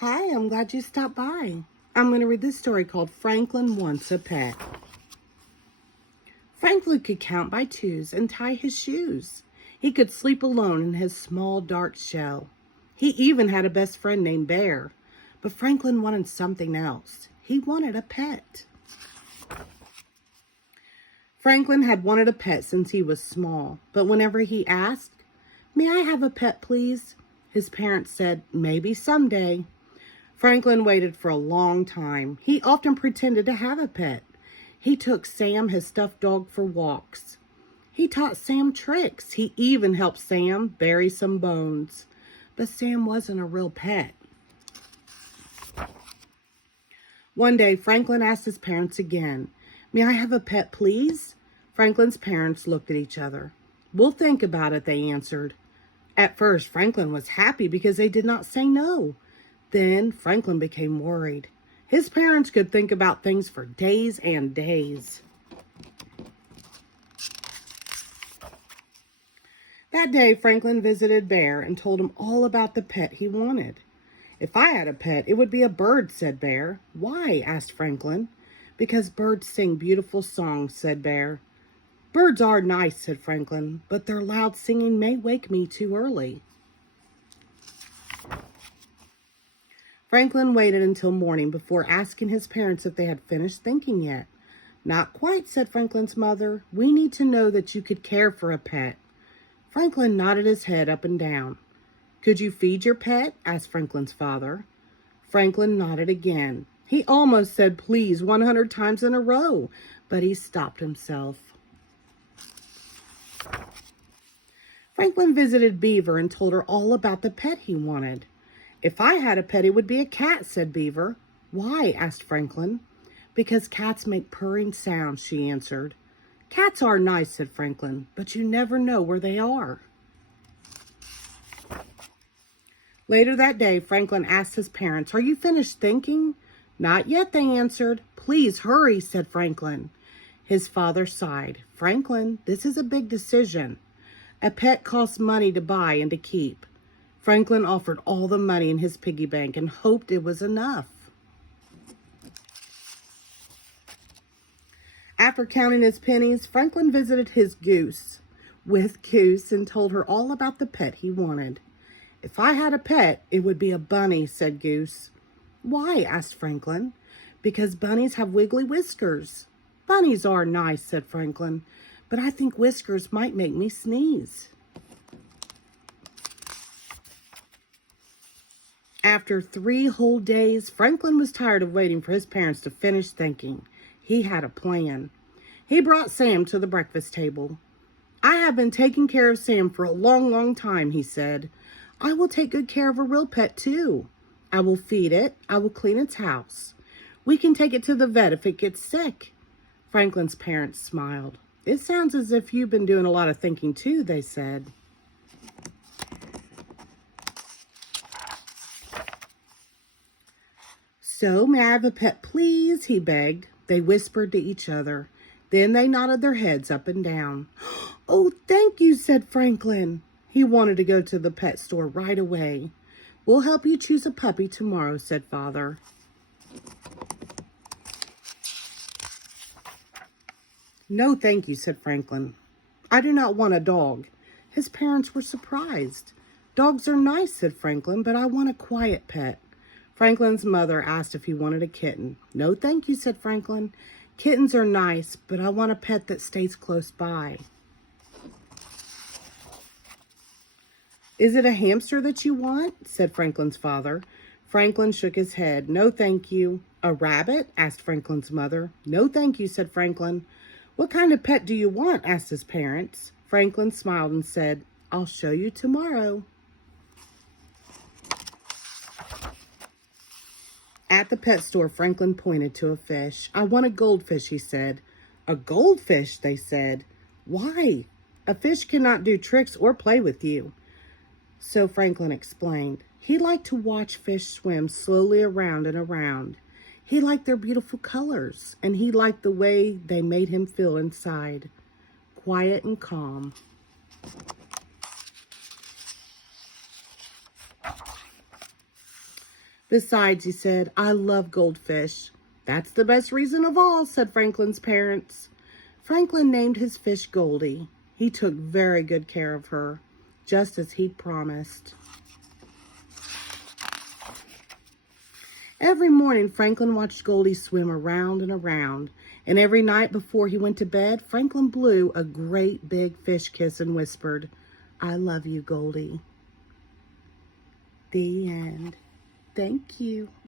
Hi, I'm glad you stopped by. I'm going to read this story called Franklin Wants a Pet. Franklin could count by twos and tie his shoes. He could sleep alone in his small dark shell. He even had a best friend named Bear. But Franklin wanted something else. He wanted a pet. Franklin had wanted a pet since he was small, but whenever he asked, "May I have a pet, please?" his parents said, "Maybe someday." Franklin waited for a long time. He often pretended to have a pet. He took Sam, his stuffed dog, for walks. He taught Sam tricks. He even helped Sam bury some bones. But Sam wasn't a real pet. One day, Franklin asked his parents again, "May I have a pet, please?" Franklin's parents looked at each other. "We'll think about it," they answered. At first, Franklin was happy because they did not say no. Then Franklin became worried. His parents could think about things for days and days. That day, Franklin visited Bear and told him all about the pet he wanted. "If I had a pet, it would be a bird," said Bear. "Why?" asked Franklin. "Because birds sing beautiful songs," said Bear. "Birds are nice," said Franklin, "but their loud singing may wake me too early." Franklin waited until morning before asking his parents if they had finished thinking yet. "Not quite," said Franklin's mother. "We need to know that you could care for a pet." Franklin nodded his head up and down. "Could you feed your pet?" asked Franklin's father. Franklin nodded again. He almost said please 100 times in a row, but he stopped himself. Franklin visited Beaver and told her all about the pet he wanted. "If I had a pet, it would be a cat," said Beaver. "Why?" asked Franklin. "Because cats make purring sounds," she answered. "Cats are nice," said Franklin, "but you never know where they are." Later that day, Franklin asked his parents, "Are you finished thinking?" "Not yet," they answered. "Please hurry," said Franklin. His father sighed. "Franklin, this is a big decision. A pet costs money to buy and to keep." Franklin offered all the money in his piggy bank and hoped it was enough. After counting his pennies, Franklin visited his goose with Goose and told her all about the pet he wanted. "If I had a pet, it would be a bunny," said Goose. "Why?" asked Franklin. "Because bunnies have wiggly whiskers." "Bunnies are nice," said Franklin, "but I think whiskers might make me sneeze." After 3 whole days, Franklin was tired of waiting for his parents to finish thinking. He had a plan. He brought Sam to the breakfast table. "I have been taking care of Sam for a long, long time," he said. "I will take good care of a real pet too. I will feed it. I will clean its house. We can take it to the vet if it gets sick." Franklin's parents smiled. "It sounds as if you've been doing a lot of thinking too," they said. "So, may I have a pet, please?" he begged. They whispered to each other. Then they nodded their heads up and down. "Oh, thank you," said Franklin. He wanted to go to the pet store right away. "We'll help you choose a puppy tomorrow," said Father. "No, thank you," said Franklin. "I do not want a dog." His parents were surprised. "Dogs are nice," said Franklin, "but I want a quiet pet." Franklin's mother asked if he wanted a kitten. "No, thank you," said Franklin. "Kittens are nice, but I want a pet that stays close by." "Is it a hamster that you want?" said Franklin's father. Franklin shook his head. "No, thank you." "A rabbit?" asked Franklin's mother. "No, thank you," said Franklin. "What kind of pet do you want?" asked his parents. Franklin smiled and said, "I'll show you tomorrow." At the pet store, Franklin pointed to a fish. "I want a goldfish," he said. "A goldfish?" they said. "Why?" "A fish cannot do tricks or play with you." So Franklin explained. He liked to watch fish swim slowly around and around. He liked their beautiful colors, and he liked the way they made him feel inside, quiet and calm. Besides, he said, I love goldfish. That's the best reason of all, said Franklin's parents. Franklin named his fish Goldie. He took very good care of her, just as he'd promised. Every morning, Franklin watched Goldie swim around and around, and every night before he went to bed, Franklin blew a great big fish kiss and whispered, I love you, Goldie. The end. Thank you.